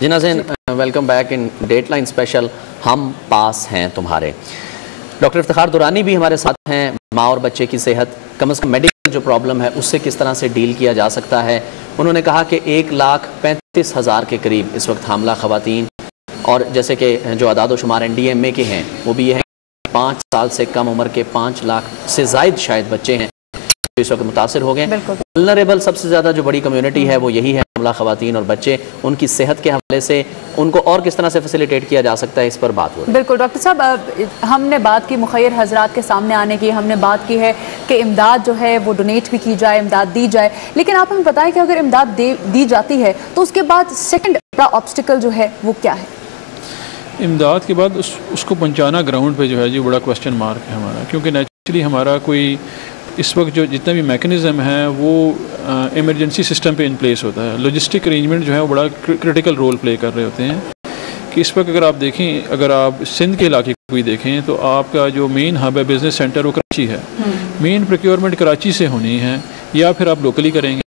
जी नाज़रीन, welcome back in dateline special हम पास हैं तुम्हारे। डॉक्टर इफ्तिखार दुरानी भी हमारे साथ हैं। माँ और बच्चे की सेहत, कम अज़ कम मेडिकल जो प्रॉब्लम है उससे किस तरह से डील किया जा सकता है। उन्होंने कहा कि 1,35,000 के करीब इस वक्त हामला ख़वातीन, और जैसे कि जो अदाद शुमार NDMA के हैं वो भी ये है 5 साल से कम उम्र के 5 लाख से ज़ायद शायद बच्चे हैं इस वक्त मुतासर हो गए। वल्नरेबल सबसे ज़्यादा जो बड़ी कम्युनिटी है वो यही है, हमला ख़वातीन और बच्चे। उनकी सेहत के हवाले से उनको और किस तरह से फैसिलिटेट किया जा सकता है, इस पर बात हो रही है। बिल्कुल डॉक्टर साहब, हमने बात की मुखैर हजरात के सामने आने की, हमने बात की है कि इमदाद जो है वो डोनेट भी की जाए, इमदाद दी जाए, लेकिन आप हमें बताएं कि अगर इमदाद दी जाती है तो उसके बाद सेकेंड बड़ा ऑब्स्टिकल जो है वो क्या है? इमदाद के बाद उसको पहुँचाना ग्राउंड पे जो है जी बड़ा क्वेश्चन मार्क है हमारा, क्योंकि नेचुरली हमारा कोई इस वक्त जो जितना भी मैकेनिज़्म है वो इमरजेंसी सिस्टम पे इन प्लेस होता है। लॉजिस्टिक अरेंजमेंट जो है वो बड़ा क्रिटिकल रोल प्ले कर रहे होते हैं। कि इस वक्त अगर आप देखें, अगर आप सिंध के इलाके को भी देखें तो आपका जो मेन हब है, बिज़नेस सेंटर, वो कराची है। मेन प्रोक्योरमेंट कराची से होनी है या फिर आप लोकली करेंगे,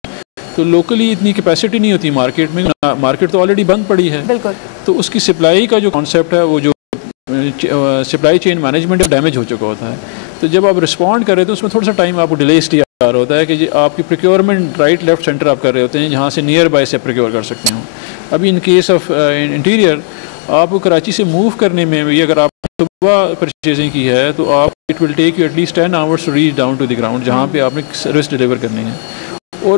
तो लोकली इतनी कैपेसिटी नहीं होती मार्केट में। मार्केट तो ऑलरेडी बंद पड़ी है, तो उसकी सप्लाई का जो कॉन्सेप्ट है, वो जो सप्लाई चेन मैनेजमेंट डैमेज हो चुका होता है। तो जब आप रिस्पॉन्ड कर रहे तो उसमें थोड़ा सा टाइम आपको डिले इसलिए आ रहा होता है कि आपकी प्रोक्योरमेंट राइट लेफ्ट सेंटर आप कर रहे होते हैं जहाँ से नियर बाय से प्रोक्योर कर सकते हो। अभी इन केस ऑफ इंटीरियर आपको कराची से मूव करने में भी अगर आप सुबह परचेजिंग की है तो आप it will take you at least 10 hours to reach down to the ground जहाँ पे आपने सर्विस डिलीवर करनी है। और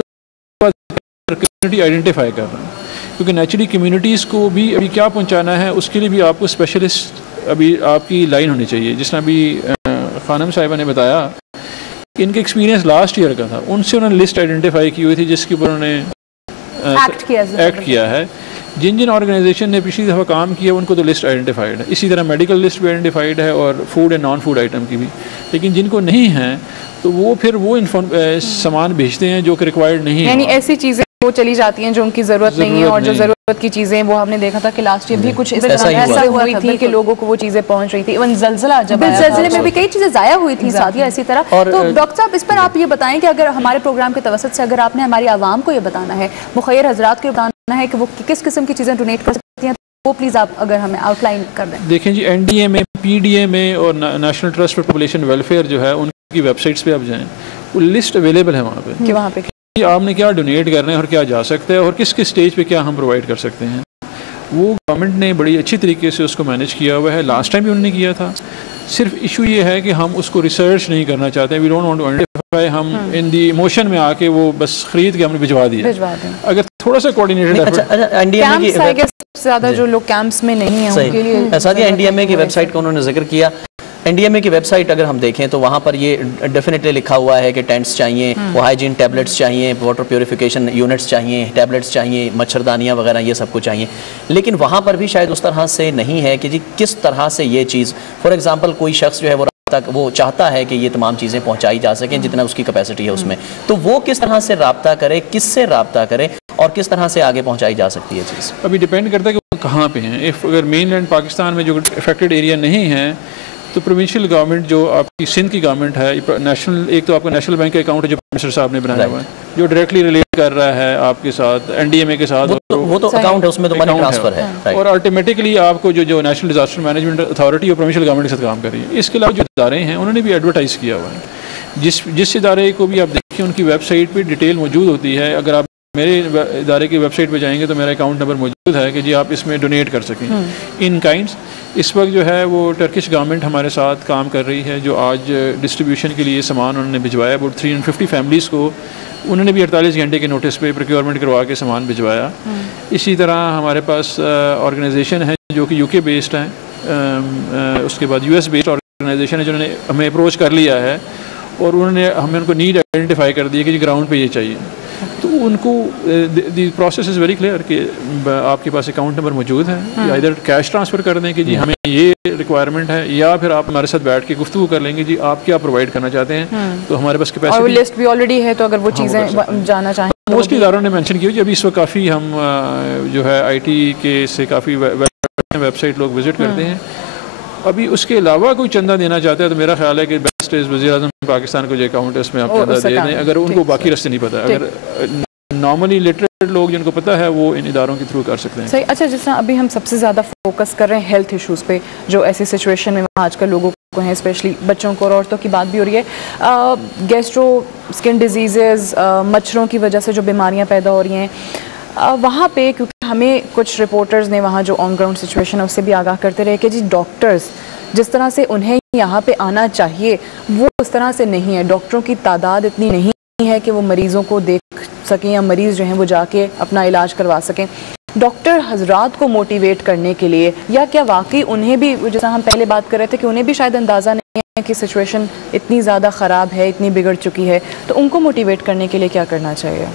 कम्युनिटी आइडेंटिफाई कर रहा है, क्योंकि नेचुरली कम्युनिटीज़ को भी अभी क्या पहुँचाना है उसके लिए भी आपको स्पेशलिस्ट अभी आपकी लाइन होनी चाहिए। जिसने अभी खानम साहिबा ने बताया कि इनके एक्सपीरियंस लास्ट ईयर का था, उनसे उन्होंने लिस्ट आइडेंटिफाई की हुई थी जिसके ऊपर उन्होंने एक्ट किया है। जिन जिन ऑर्गेनाइजेशन ने पिछली दफ़ा काम किया उनको तो लिस्ट आइडेंटिफाइड है, इसी तरह मेडिकल लिस्ट भी आइडेंटिफाइड है और food and non food item की भी। लेकिन जिनको नहीं है तो वो फिर वो सामान भेजते हैं जो कि रिक्वायर्ड नहीं है, यानी ऐसी चीज़ें वो चली जाती हैं जो उनकी ज़रूरत नहीं है, और जो ज़रूरत की चीज़ें वो हमने देखा था कि लास्ट ईयर भी कुछ इस तरह ऐसा हुई थी कि लोगों को वो चीज़ें पहुंच रही थी। इवन ज़लज़ला जब ज़लज़ले में भी कई चीज़ें ज़ाया हुई थी साथ ही इसी तरह। तो डॉक्टर साहब, इस पर आप ये बताएं कि अगर हमारे प्रोग्राम के तवसत से अगर आपने हमारी आवाम को ये बताना है, मुखैर हजरात को बताना है कि वो किस किस्म की चीज़ें डोनेट कर सकती हैं, वो प्लीज़ आप अगर हमें आउटलाइन कर दें। देखें जी, NDMA, PDMA और national trust for population welfare जो है उनकी वेबसाइट्स पे आप जाएँ, वो लिस्ट अवेलेबल है वहाँ पे कि वहाँ पे आपने क्या डोनेट करना है और क्या जा सकता है और किस किस स्टेज पे क्या हम प्रोवाइड कर सकते हैं। वो गवर्नमेंट ने बड़ी अच्छी तरीके से उसको मैनेज किया हुआ है, लास्ट टाइम भी उन्होंने किया था। सिर्फ इशू ये है कि हम उसको रिसर्च नहीं करना चाहते, we don't want to identify, हम इन दी इमोशन में आके वो बस खरीद के हमने भिजवा दिया। अगर थोड़ा सा कोऑर्डिनेटेड ज़्यादा जो लोग कैंप्स में नहीं है उनके लिए ऐसा NDMA की वेबसाइट का उन्होंने जिक्र किया। NDMA की वेबसाइट अगर हम देखें तो वहाँ पर ये डेफिनेटली लिखा हुआ है कि टेंट्स चाहिए, वो हाइजीन टैबलेट्स चाहिए, वाटर प्योरिफिकेशन यूनिट्स चाहिए, टैबलेट्स चाहिए, मच्छरदानियाँ वगैरह ये सब कुछ चाहिए। लेकिन वहाँ पर भी शायद उस तरह से नहीं है कि जी किस तरह से ये चीज़, फॉर एग्जांपल कोई शख्स जो है वो चाहता है कि ये तमाम चीज़ें पहुँचाई जा सकें जितना उसकी कैपेसिटी है उसमें, तो वो किस तरह से रब्ता करे, किससे रब्ता करे और किस तरह से आगे पहुँचाई जा सकती है चीज़? अभी डिपेंड करता है कि वो कहाँ पे हैं। इफ़ अगर मेनलैंड पाकिस्तान में जो अफेक्टेड एरिया नहीं है तो प्रोविंशियल गवर्नमेंट जो आपकी सिंध की गवर्नमेंट है, नेशनल, एक तो आपका नेशनल बैंक का अकाउंट है जो मिनिस्टर साहब ने बनाया हुआ है, जो डायरेक्टली रिलेट कर रहा है आपके साथ NDMA के साथ, वो तो अकाउंट है, उसमें तो मनी ट्रांसफर है। और अल्टीमेटली आपको जो नेशनल डिजास्टर मैनेजमेंट अथॉरिटी और प्रोविंशियल गवर्नमेंट के साथ काम कर रही है। इसके अलावा जो इदारे हैं उन्होंने भी एडवर्टाइज़ किया हुआ है। जिस इदारे को भी आप देखिए उनकी वेबसाइट पर डिटेल मौजूद होती है। अगर आप मेरे इदारे की वेबसाइट पे जाएंगे तो मेरा अकाउंट नंबर मौजूद है कि जी आप इसमें डोनेट कर सकें इन काइंड्स। इस वक्त जो है वो टर्किश गवर्नमेंट हमारे साथ काम कर रही है, जो आज डिस्ट्रीब्यूशन के लिए सामान उन्होंने भिजवाया। अबाउट 350 फैमिलीज़ को उन्होंने भी 48 घंटे के नोटिस पे प्रोक्योरमेंट करवा के सामान भिजवाया। इसी तरह हमारे पास ऑर्गेनाइजेशन है जो कि UK बेस्ड है, उसके बाद US बेस्ड ऑर्गेनाइजेशन है जिन्होंने हमें अप्रोच कर लिया है और उन्होंने हमें उनको नीड आइडेंटिफाई कर दी कि ग्राउंड पे ये चाहिए। तो उनको the process is very clear कि आपके पास अकाउंट नंबर मौजूद है, या इधर कैश ट्रांसफ़र कर दें कि जी हमें ये रिक्वायरमेंट है, या फिर आप हमारे साथ बैठ के गुफ्तगू कर लेंगे जी आप क्या प्रोवाइड करना चाहते हैं। तो हमारे पास कैपेसिटी और लिस्ट भी ऑलरेडी है, तो अगर वो चीज़ें जाना चाहें मोस्टली इदारों ने मेंशन की हुई। अभी इस वक्त काफ़ी हम जो है IT के से काफ़ी वेबसाइट लोग विजिट करते हैं। अभी उसके अलावा कोई चंदा देना चाहता है तो मेरा ख्याल है कि बेस्ट इज़ वज़ीर-ए-आज़म पाकिस्तान को जो अकाउंट है उसमें आप चंदा दे दें, अगर उनको बाकी रास्ते नहीं पता। अगर नॉर्मली लिटरेट लोग जिनको पता है वो इन इदारों के थ्रू कर सकते हैं। सही। अच्छा, जिस तरह अभी हम सबसे ज़्यादा फोकस कर रहे हैं हेल्थ इश्यूज़ पे, जो ऐसी सिचुएशन में आजकल लोगों को हैं, स्पेशली बच्चों को और औरतों की बात भी हो रही है, गैस्ट्रो स्किन डिजीज़, मच्छरों की वजह से जो बीमारियाँ पैदा हो रही हैं, वहाँ पे क्योंकि हमें कुछ रिपोर्टर्स ने वहाँ जो ऑन ग्राउंड सिचुएशन है उससे भी आगाह करते रहे कि जी डॉक्टर्स जिस तरह से उन्हें यहाँ पे आना चाहिए वो उस तरह से नहीं है, डॉक्टरों की तादाद इतनी नहीं है कि वो मरीज़ों को देख सकें या मरीज़ जो हैं वो जाके अपना इलाज करवा सकें। डॉक्टर हजरात को मोटिवेट करने के लिए, या क्या वाकई उन्हें भी, जैसा हम पहले बात कर रहे थे कि उन्हें भी शायद अंदाज़ा नहीं है कि सिचुएशन इतनी ज़्यादा ख़राब है, इतनी बिगड़ चुकी है, तो उनको मोटिवेट करने के लिए क्या करना चाहिए?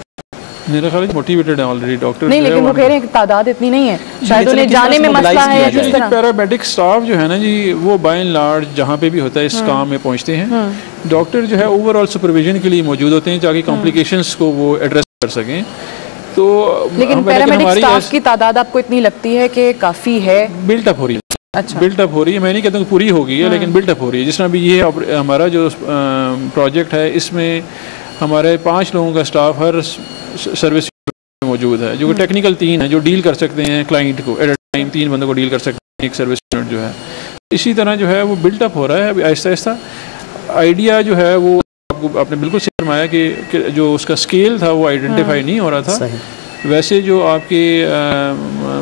मेरा ख्याल मोटिवेटेड है ऑलरेडी डॉक्टर नहीं, लेकिन वो कह रहे हैं कि तादाद इतनी नहीं है, शायद उन्हें जाने में मसला है। जिस तरह पैरामेडिक स्टाफ जो है ना जी, वो बाय एंड लार्ज जहाँ पे भी होता है इस काम में पहुँचते हैं। डॉक्टर जो है ओवरऑल सुपरविजन के लिए मौजूद होते हैं ताकि कॉम्प्लिकेशंस को वो एड्रेस कर सकें। तो लेकिन पैरामेडिक स्टाफ की तादाद आपको इतनी लगती है कि काफ़ी है? बिल्ट अप हो रही है। अच्छा, बिल्ट अप हो रही है, मैं नहीं कहता हूँ पूरी हो गई है, लेकिन बिल्ट अप हो रही है। जिस तरह भी ये हमारा जो प्रोजेक्ट है इसमें हमारे 5 लोगों का स्टाफ हर सर्विस मौजूद है, जो टेक्निकल 3 है जो डील कर सकते हैं क्लाइंट को एट अ टाइम, 3 बंदों को डील कर सकते हैं एक सर्विस यूनिट जो है। इसी तरह जो है वो बिल्टअप हो रहा है अभी आहिस्ता आहिस्ता। आइडिया जो है वो आपने बिल्कुल सही फरमाया कि जो उसका स्केल था वो आइडेंटिफाई नहीं हो रहा था। वैसे जो आपके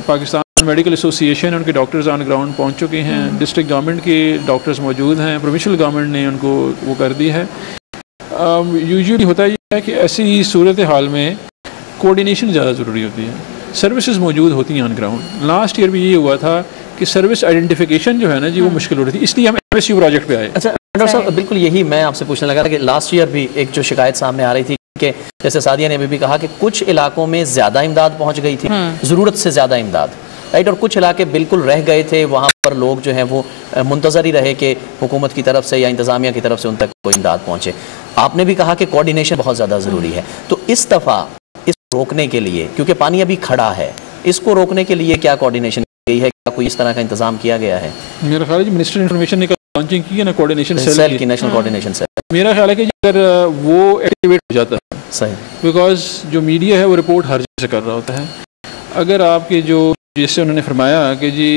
पाकिस्तान मेडिकल एसोसिएशन उनके डॉक्टर्स ऑन ग्राउंड पहुँच चुके हैं, डिस्ट्रिक्ट गवर्नमेंट के डॉक्टर्स मौजूद हैं, प्रोविंशियल गवर्नमेंट ने उनको वो कर दी है। यूजुअली होता ये है कि ऐसी सूरत हाल में कोऑर्डिनेशन ज़्यादा ज़रूरी होती है, सर्विसेज मौजूद होती हैं ऑन ग्राउंड। लास्ट ईयर भी ये हुआ था कि सर्विस आइडेंटिफिकेशन जो है ना जी वो मुश्किल हो रही थी, इसलिए हम MSU प्रोजेक्ट पे आए। अच्छा डॉक्टर साहब, बिल्कुल यही मैं आपसे पूछने लगा था कि लास्ट ईयर भी एक जो शिकायत सामने आ रही थी कि जैसे सादिया ने अभी भी कहा कि कुछ इलाकों में ज़्यादा इमदाद पहुँच गई थी, ज़रूरत से ज़्यादा इमदाद, राइट, और कुछ इलाके बिल्कुल रह गए थे, वहाँ पर लोग जो हैं वो मुंतज़र ही रहे कि हुकूमत की तरफ से या इंतज़ामिया की तरफ से उन तक कोई इमदाद पहुँचे। आपने भी कहा कि कोऑर्डिनेशन बहुत ज़्यादा ज़रूरी है, तो इस दफ़ा इस रोकने के लिए, क्योंकि पानी अभी खड़ा है, इसको रोकने के लिए क्या कोऑर्डिनेशन की गई है, क्या कोई इस तरह का इंतजाम किया गया है? मेरा ख्याल है मिनिस्टर इन्फॉर्मेशन ने लॉन्चिंग की है ना कोऑर्डिनेशन सेल की, नेशनल कोऑर्डिनेशन सेल। मेरा ख्याल है कि अगर वो एक्टिवेट हो जाता है, सही, बिकॉज जो मीडिया है वो रिपोर्ट हर जगह से कर रहा होता है। अगर आपके जो जैसे उन्होंने फरमाया कि जी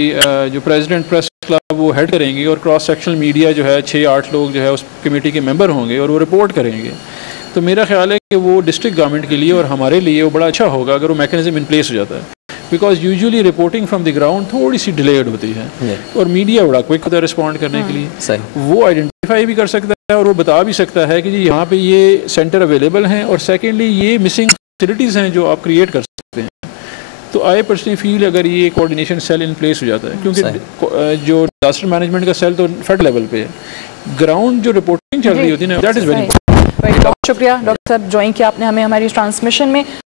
जो प्रेसिडेंट प्रेस क्लब वो हेड करेंगे और क्रॉस सेक्शनल मीडिया जो है 6-8 लोग जो है उस कमेटी के मेंबर होंगे और वो रिपोर्ट करेंगे, तो मेरा ख्याल है कि वो डिस्ट्रिक्ट गवर्नमेंट के लिए और हमारे लिए वो बड़ा अच्छा होगा अगर वो मैकेनिज्म इन प्लेस हो जाता है। Because usually reporting from the ground थोड़ी सी डिलेड होती है और मीडिया बड़ा क्विक होता है रिस्पॉन्ड करने के लिए। वो आइडेंटिफाई भी कर सकता है और वो बता भी सकता है कि जी यहाँ पे ये सेंटर अवेलेबल हैं और सेकेंडली ये मिसिंग फैसिलिटीज़ हैं जो आप क्रिएट कर सकते हैं। तो आई पर्सनली फील अगर ये कोऑर्डिनेशन सेल इन प्लेस हो जाता है, क्योंकि जो डिजास्टर मैनेजमेंट का सेल तो फेड लेवल पे है, ग्राउंड जो रिपोर्टिंग चल रही होती है ना, दैट इज़ वेरी। बहुत शुक्रिया डॉक्टर साहब ज्वाइन किया आपने हमें हमारी ट्रांसमिशन में।